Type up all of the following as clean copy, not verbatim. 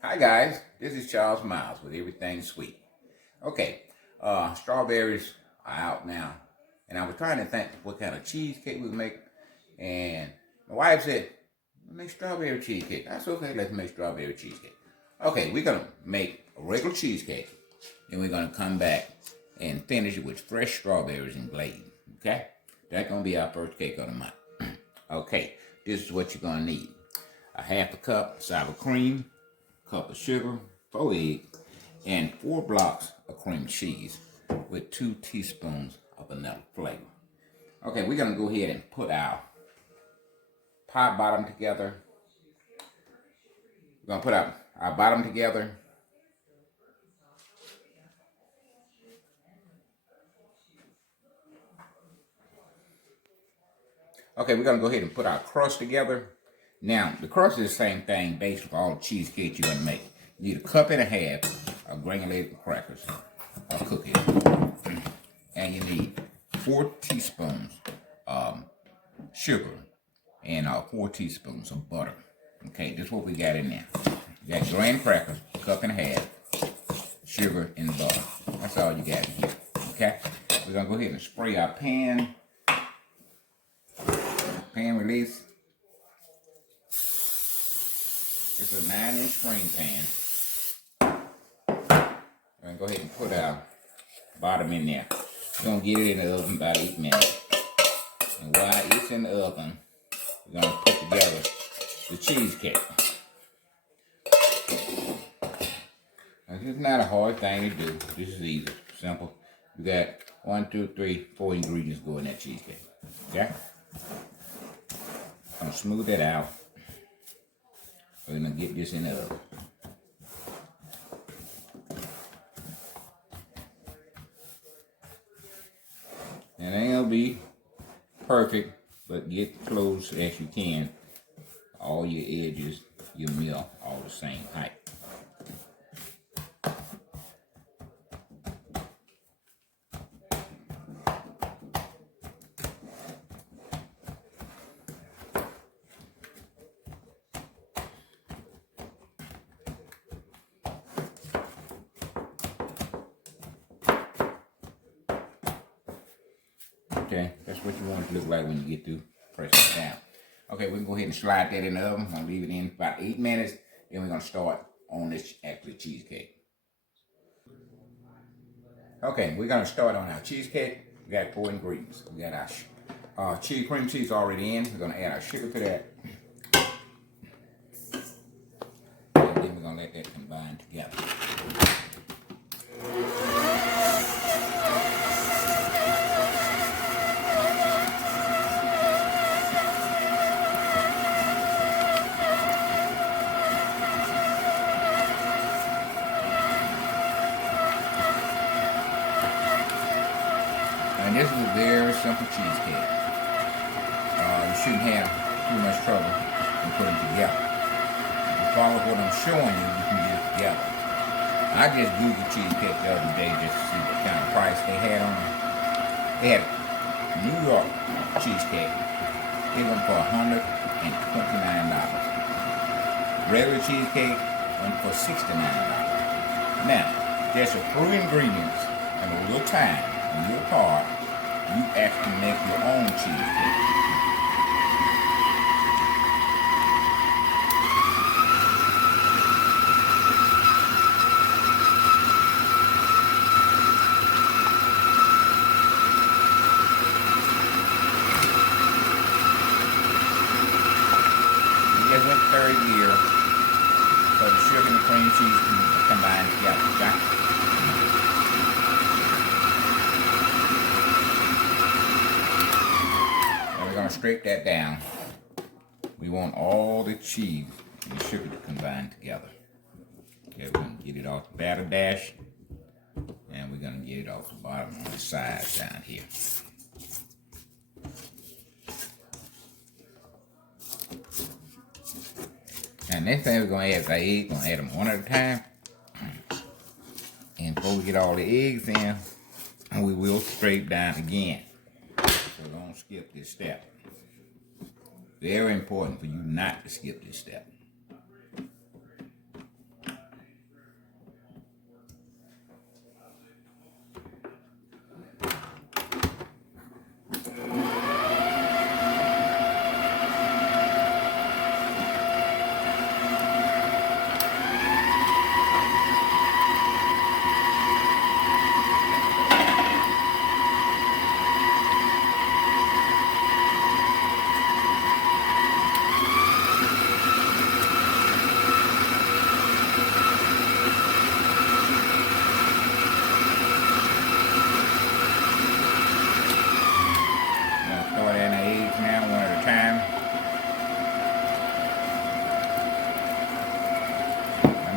Hi guys, this is Charles Miles with Everything Sweet. Okay, strawberries are out now, and I was trying to think what kind of cheesecake we make, and my wife said, make strawberry cheesecake. I said, okay, let's make strawberry cheesecake. Okay, we're gonna make a regular cheesecake, and we're gonna come back and finish it with fresh strawberries and glaze. Okay, that's gonna be our first cake of the month. Okay, this is what you're gonna need: a half a cup sour cream, cup of sugar, 4 eggs, and 4 blocks of cream cheese with 2 teaspoons of vanilla flavor. Okay, we're gonna go ahead and put our pie bottom together. We're gonna put our bottom together. Okay, we're gonna go ahead and put our crust together. Now, the crust is the same thing based on all the cheesecake you're gonna make. You need a cup and a half of granulated crackers or cookies. And you need 4 teaspoons of sugar and 4 teaspoons of butter. Okay, this is what we got in there. You got graham crackers, a cup and a half, sugar, and butter. That's all you got in here. Okay, we're gonna go ahead and spray our pan. Pan release. It's a 9-inch screen pan. We're gonna go ahead and put our bottom in there. We're gonna get it in the oven about 8 minutes. And while it's in the oven, we're gonna put together the cheesecake. Now, this is not a hard thing to do. This is easy, simple. We got 1, 2, 3, 4 ingredients go in that cheesecake. Okay? I'm gonna smooth that out. We're gonna get this in the oven. And it ain't gonna be perfect, but get close as you can. All your edges, your middle, all the same height. Okay, that's what you want it to look like when you get through pressing it down. Okay, we can go ahead and slide that in the oven. I'm gonna leave it in about 8 minutes. Then we're gonna start on this actual cheesecake. Okay, we're gonna start on our cheesecake. We got 4 ingredients. We got our cream cheese already in. We're gonna add our sugar to that. And then we're gonna let that combine together. And this is a very simple cheesecake. You shouldn't have too much trouble in putting it together. If you follow what I'm showing you, you can get it together. I just Googled cheesecake the other day just to see what kind of price they had on it. They had New York cheesecake. They went for $129. Regular cheesecake went for $69. Now, there's a few ingredients and a little time, a little part. You actually make your own cheesecake. We just went third year, so the sugar and the cream cheese can combine together, okay? Straight that down. We want all the cheese and the sugar to combine together. Okay, we're gonna get it off the batter dash, and we're gonna get it off the bottom on the sides down here. And next thing we're gonna add is our eggs. We're gonna add them one at a time. And before we get all the eggs in, we will scrape down again. So don't skip this step. Very important for you not to skip this step.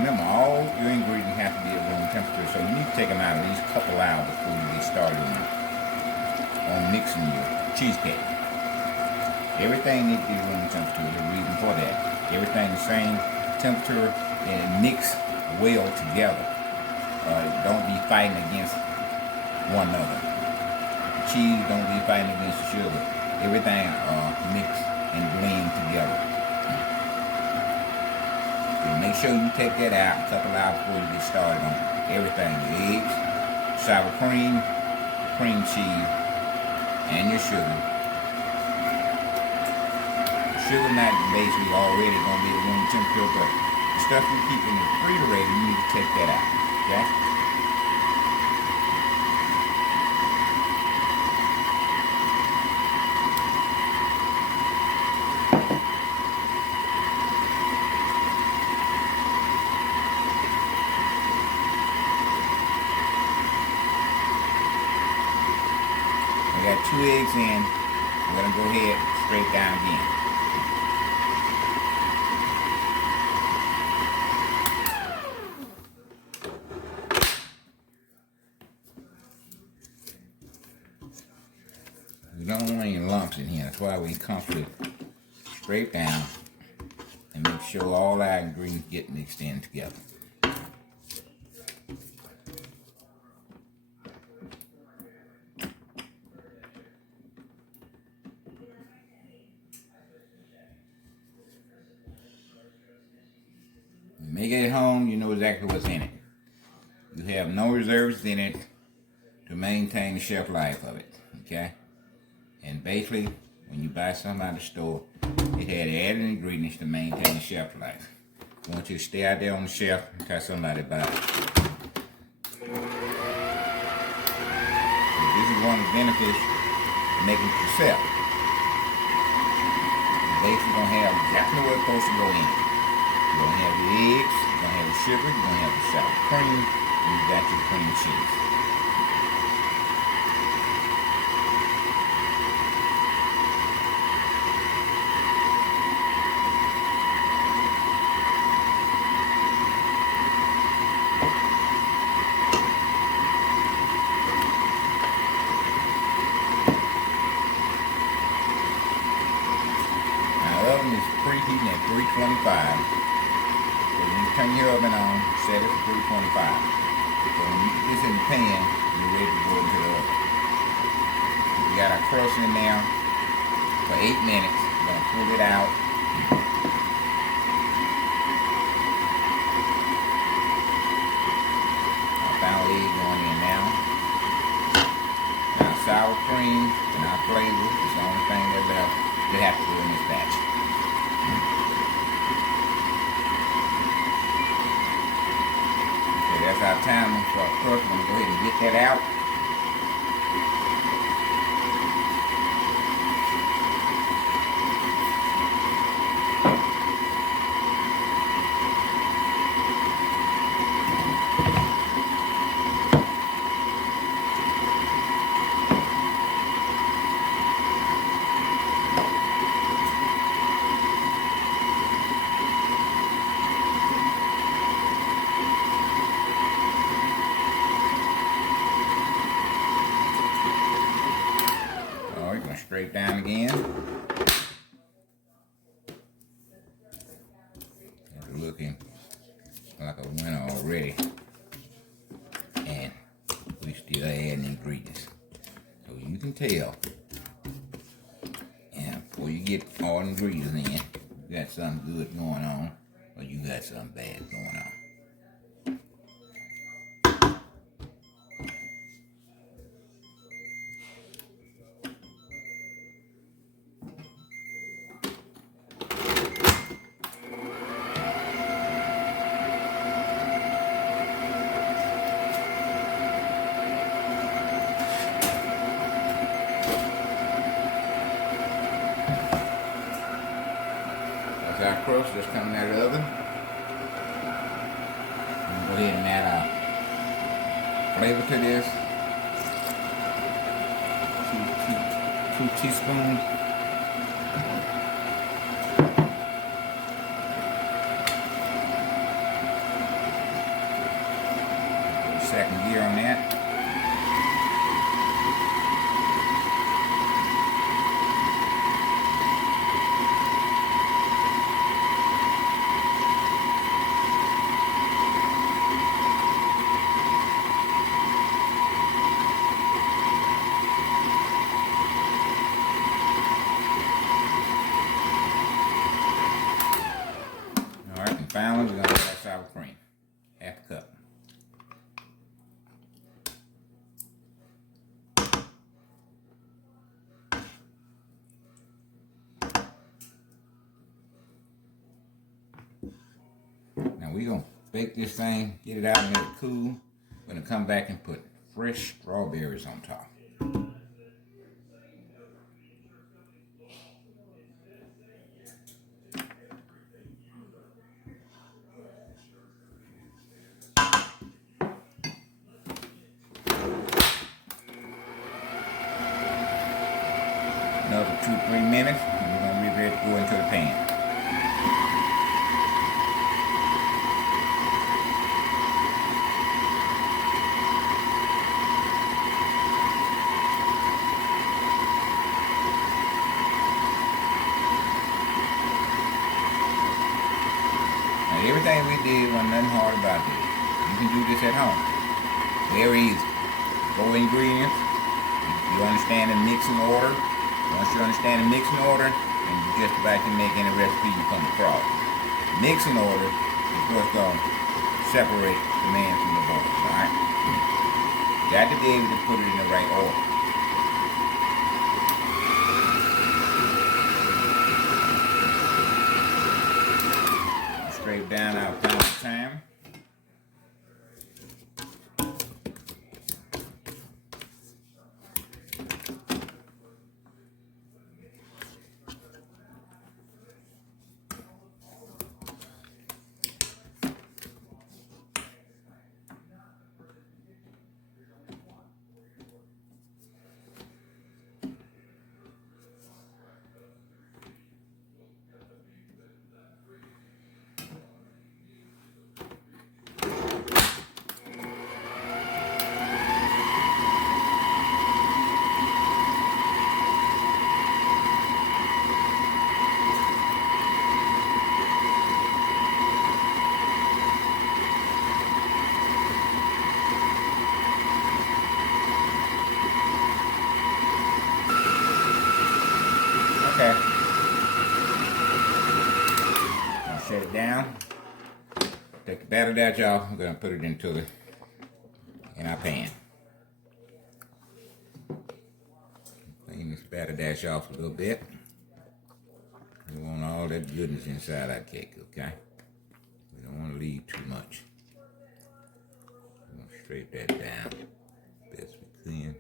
Remember, all your ingredients have to be at room temperature, so you need to take them out at least a couple hours before you get started on mixing your cheesecake. Everything needs to be room temperature. There's a reason for that. Everything the same temperature and mix well together. Don't be fighting against one another. The cheese don't be fighting against the sugar. Everything mixed and blend together. So make sure you take that out a couple hours before you get started on everything. The eggs, sour cream, cream cheese, and your sugar. Sugar not basically already going to be at room temperature, but the stuff you keep in the refrigerator, you need to take that out. Okay? We got 2 eggs in. We're going to go ahead straight down again. We don't want any lumps in here. That's why we constantly straight down and make sure all our ingredients get mixed in together. Make it at home, you know exactly what's in it. You have no reserves in it to maintain the shelf life of it, okay? And basically, when you buy something out of the store, it had added ingredients to maintain the shelf life. You want you to stay out there on the shelf until somebody buys it. So this is one of the benefits of making it yourself. You're basically going to have exactly what's supposed to go in it. You're going to have your eggs, you're going to have the sugar, you're going to have the sour cream, and you got your cream cheese. Now the oven is preheating at 325. So when you turn your oven on, set it to 325. So when you get this in the pan, you're ready to go into the oven. We got our crust in there for 8 minutes. We're going to pull it out. Our final egg going in now. Our sour cream and our flavor is the only thing that's left. They have to go in this batch. That's our time for our crust. I'm going to go ahead and get that out. Straight down again. It's looking like a winner already. And we still adding ingredients. So you can tell. And before you get all the ingredients in, you got something good going on or you got something bad going on. Our crust just coming out of the oven. I'm going to go ahead and add our flavor to this. Two teaspoons. second gear on that. All right, and finally we're gonna add sour cream, half a cup. Now we're gonna bake this thing, get it out and let it cool. We're gonna come back and put fresh strawberries on top. Another 2-3 minutes, and we're gonna be ready to go into the pan. Everything we did wasn't nothing hard about this. You can do this at home. Very easy. 4 ingredients. You understand the mixing order. Once you understand the mixing order, then you just about can make any recipe you come across. Mixing order is what's going to separate the man from the boy. Alright? You got to be able to put it in the right order. Scrape down our pound of thyme. Okay. I'll set it down. Take the batter dash off. I'm going to put it in our pan. Clean this batter dash off a little bit. We want all that goodness inside our cake, okay? We don't want to leave too much. We're going to straight that down best we can.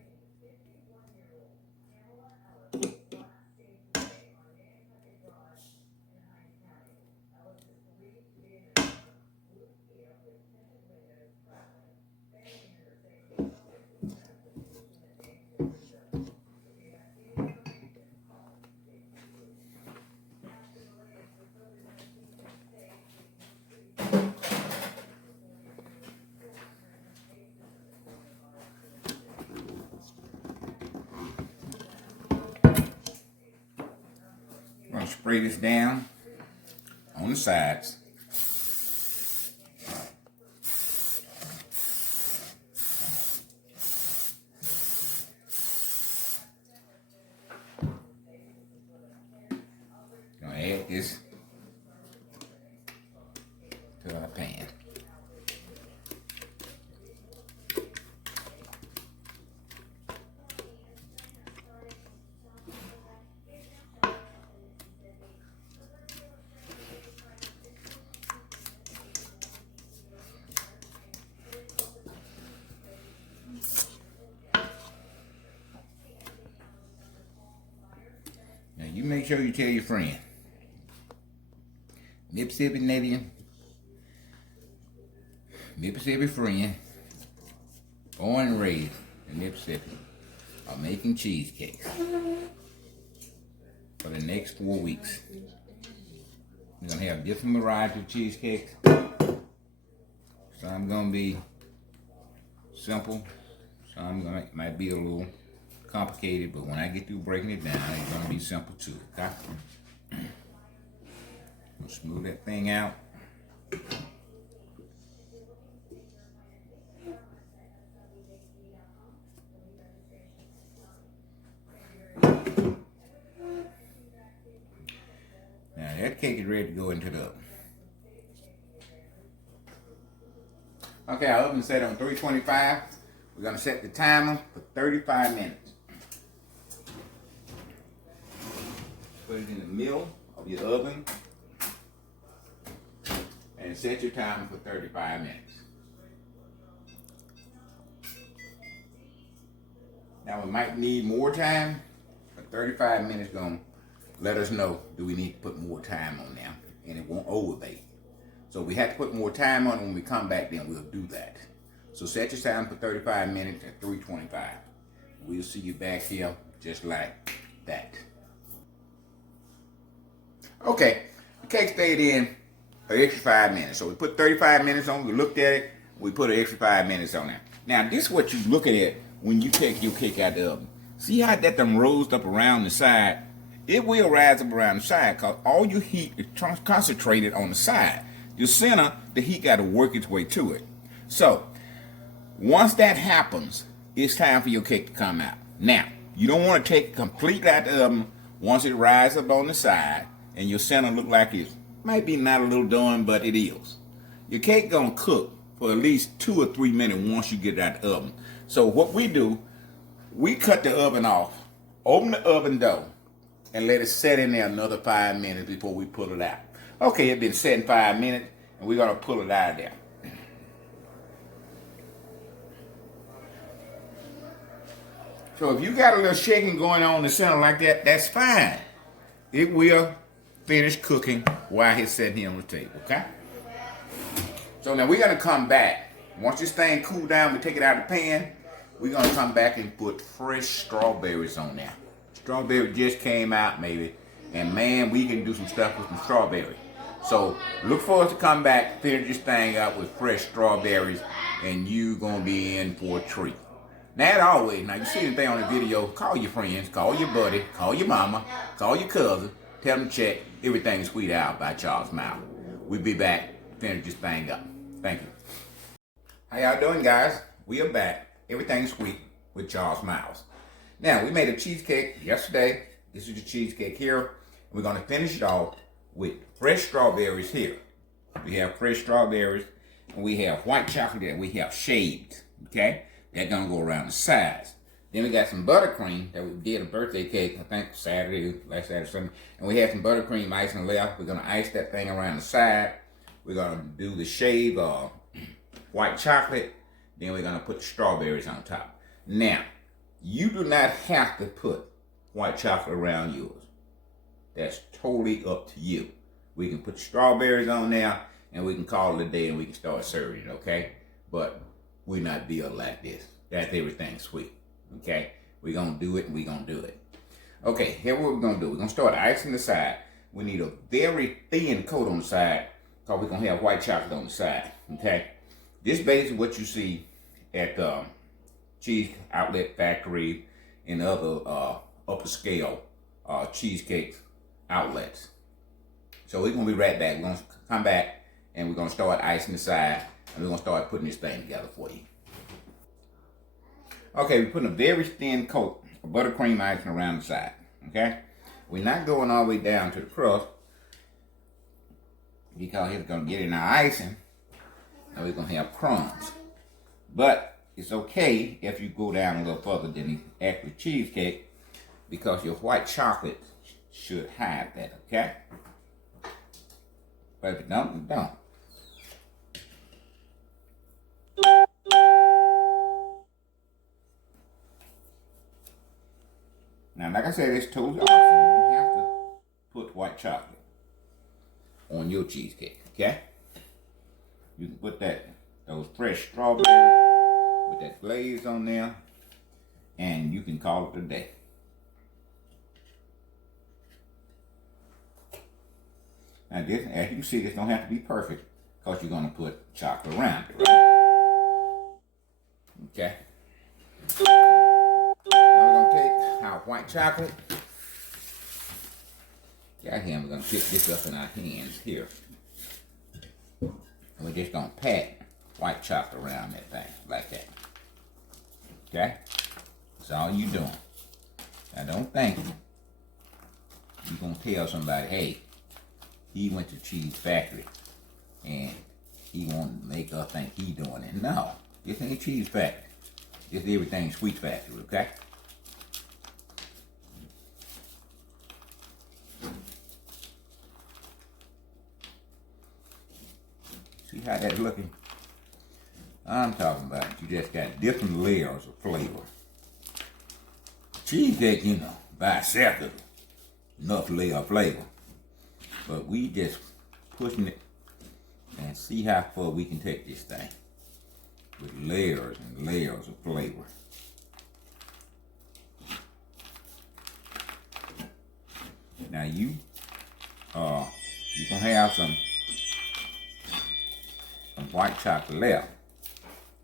I'm going to spray this down on the sides. Going to add this to our pan. Now you make sure you tell your friend. Mississippi friend, born and raised in Mississippi, are making cheesecakes for the next 4 weeks. We're gonna have different varieties of cheesecakes. Some gonna be simple. Some might be a little complicated, but when I get through breaking it down, it's gonna be simple too. Okay? Smooth that thing out. Now that cake is ready to go into the oven. Okay, our oven set on 325. We're gonna set the timer for 35 minutes. Put it in the middle of your oven and set your timer for 35 minutes. Now we might need more time, but 35 minutes gonna let us know, do we need to put more time on there, and it won't overbake. So we have to put more time on it. When we come back, then we'll do that. So set your time for 35 minutes at 325. We'll see you back here just like that. Okay, the cake stayed in an extra 5 minutes. So we put 35 minutes on, we looked at it, we put an extra 5 minutes on there. Now this is what you're looking at when you take your cake out the oven. See how that done rose up around the side? It will rise up around the side because all your heat is concentrated on the side. Your center, the heat got to work its way to it. So once that happens, it's time for your cake to come out. Now, you don't want to take it completely out the oven once it rises up on the side and your center look like it might be not a little done, but it is. Your cake gonna cook for at least 2 or 3 minutes once you get it out the oven. So what we do, we cut the oven off, open the oven door, and let it set in there another 5 minutes before we pull it out. Okay, it's been set in 5 minutes, and we're gonna pull it out of there. So if you got a little shaking going on in the center like that, that's fine. It will finish cooking while it's sitting here on the table, okay? So now we're gonna come back. Once this thing cool down, we take it out of the pan, we're gonna come back and put fresh strawberries on there. Strawberry just came out maybe, and man, we can do some stuff with some strawberry. So look for us to come back, finish this thing up with fresh strawberries, and you gonna be in for a treat. Now, as always, now you see anything on the video, call your friends, call your buddy, call your mama, call your cousin, tell them to check Everything Sweet Out by Charles Miles. We'll be back, finish this thing up. Thank you. How y'all doing, guys? We are back, Everything Sweet with Charles Miles. Now, we made a cheesecake yesterday. This is the cheesecake here. We're gonna finish it off with fresh strawberries here. We have fresh strawberries, and we have white chocolate that we have shaved, okay? That's gonna go around the sides. Then we got some buttercream that we did a birthday cake, I think Saturday, last Saturday, Sunday. And we have some buttercream icing left. We're gonna ice that thing around the side. We're gonna do the shaved white chocolate. Then we're gonna put the strawberries on top. Now, you do not have to put white chocolate around yours. That's totally up to you. We can put strawberries on there and we can call it a day and we can start serving it, okay? But we're not built like this. That's Everything Sweet, okay? We're gonna do it and we're gonna do it. Okay, here what we're gonna do. We're gonna start icing the side. We need a very thin coat on the side because we're gonna have white chocolate on the side, okay? This is basically what you see at Cheese Outlet Factory and other upper scale cheesecake outlets. So we're gonna be right back. We're gonna come back and we're gonna start icing the side and we're gonna start putting this thing together for you. Okay, we're putting a very thin coat of buttercream icing around the side, okay? We're not going all the way down to the crust because it's gonna get in our icing and we're gonna have crumbs. But it's okay if you go down a little further than the actual cheesecake because your white chocolate should hide that, okay? But if it don't, it don't. Now, like I said, it's totally optional. You don't have to put white chocolate on your cheesecake, okay? You can put those fresh strawberries with that glaze on there, and you can call it a day. Now, this, as you see, this don't have to be perfect because you're going to put chocolate around it, right? Okay. Now we're gonna take our white chocolate. Got here, we're gonna pick this up in our hands here. And we're just gonna pat white chocolate around that thing, like that. Okay? That's all you doing. Now don't think you're gonna tell somebody, hey, he went to Cheese Factory and he want to make us think he doing it. No, this ain't Cheese Factory. This is Everything Sweet Factory, okay? See how that's looking? I'm talking about you just got different layers of flavor. Cheesecake, you know, by itself is enough layer of flavor. But we just pushing it and see how far we can take this thing with layers and layers of flavor. Now you're gonna have some white chocolate left.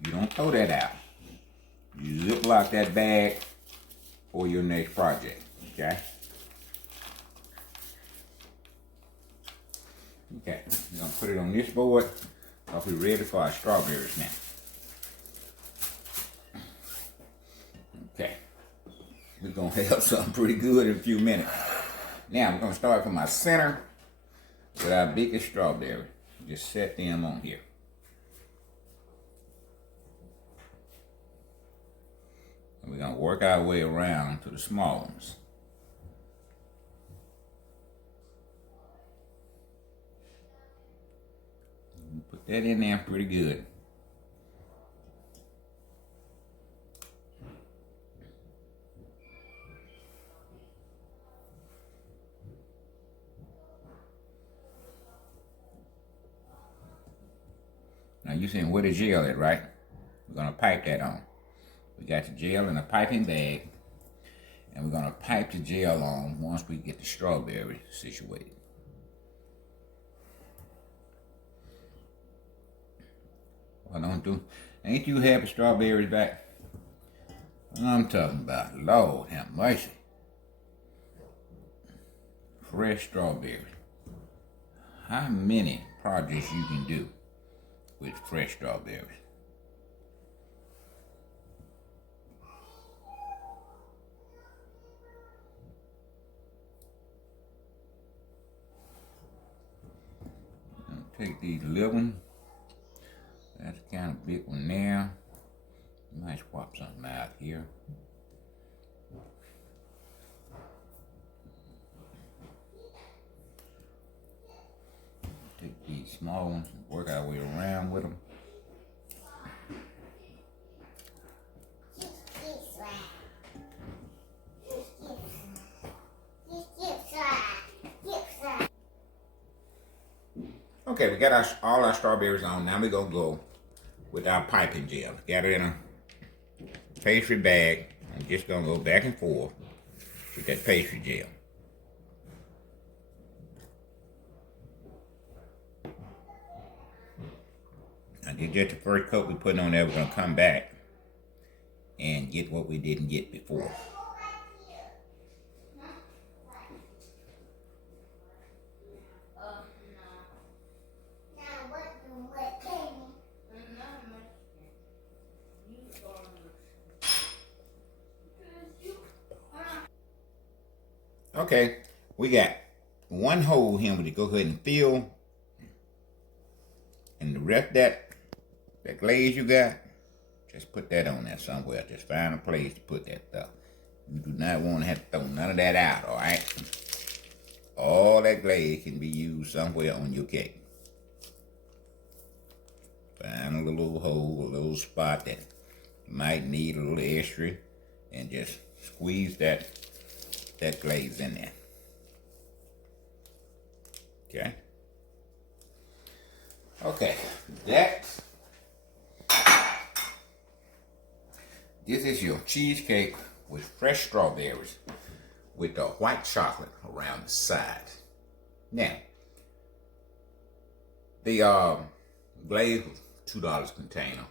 You don't throw that out. You ziplock that bag for your next project, okay? Okay, we're gonna put it on this board. I'll be ready for our strawberries now. Okay, we're gonna have something pretty good in a few minutes. Now we're gonna start from our center with our biggest strawberry. Just set them on here. And we're gonna work our way around to the small ones. Put that in there pretty good. Now you're saying, where the gel at, right? We're gonna pipe that on. We got the gel in a piping bag, and we're gonna pipe the gel on once we get the strawberry situated. Well, ain't you happy strawberries back? I'm talking about, Lord have mercy. Fresh strawberries. How many projects you can do with fresh strawberries? Take these little ones. That's kind of big one there. Might swap something out here. Take these small ones and work our way around with them. Okay, we got all our strawberries on. Now we're gonna go with our piping gel. Got it in a pastry bag. I'm just gonna go back and forth with that pastry gel. Now just the first coat we put on there, we're gonna come back and get what we didn't get before. Okay, we got one hole here to go ahead and fill, and the rest of that glaze you got, just put that on there somewhere. Just find a place to put that stuff. You do not want to have to throw none of that out, all right? All that glaze can be used somewhere on your cake. Find a little hole, a little spot that you might need a little extra, and just squeeze that glaze in there. Okay. Okay, this is your cheesecake with fresh strawberries with the white chocolate around the side. Now, the glaze was $2 container.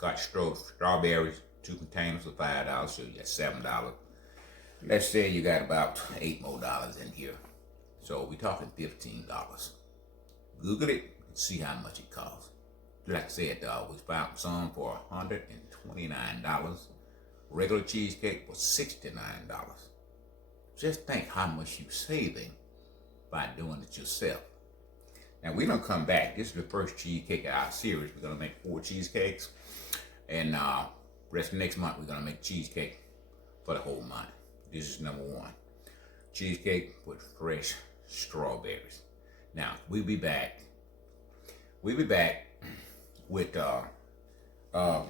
got strawberries, 2 containers for $5, so you got $7. Let's say you got about $8 more in here. So we're talking $15. Google it and see how much it costs. Like I said, we found some for $129. Regular cheesecake was $69. Just think how much you're saving by doing it yourself. Now we're gonna come back. This is the first cheesecake of our series. We're gonna make 4 cheesecakes, and rest of next month we're gonna make cheesecake for the whole month. This is number 1, cheesecake with fresh strawberries. Now we'll be back. We'll be back with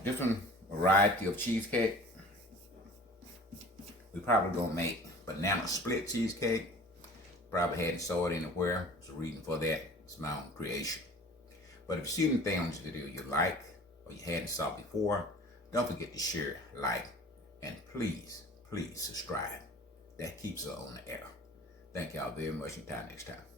different variety of cheesecake. We probably gonna make banana split cheesecake. Probably hadn't saw it anywhere. There's a reason for that. It's my own creation. But if you see anything on this video you like or you hadn't saw before, don't forget to share, like, and please subscribe. That keeps us on the air. Thank y'all very much. Until next time.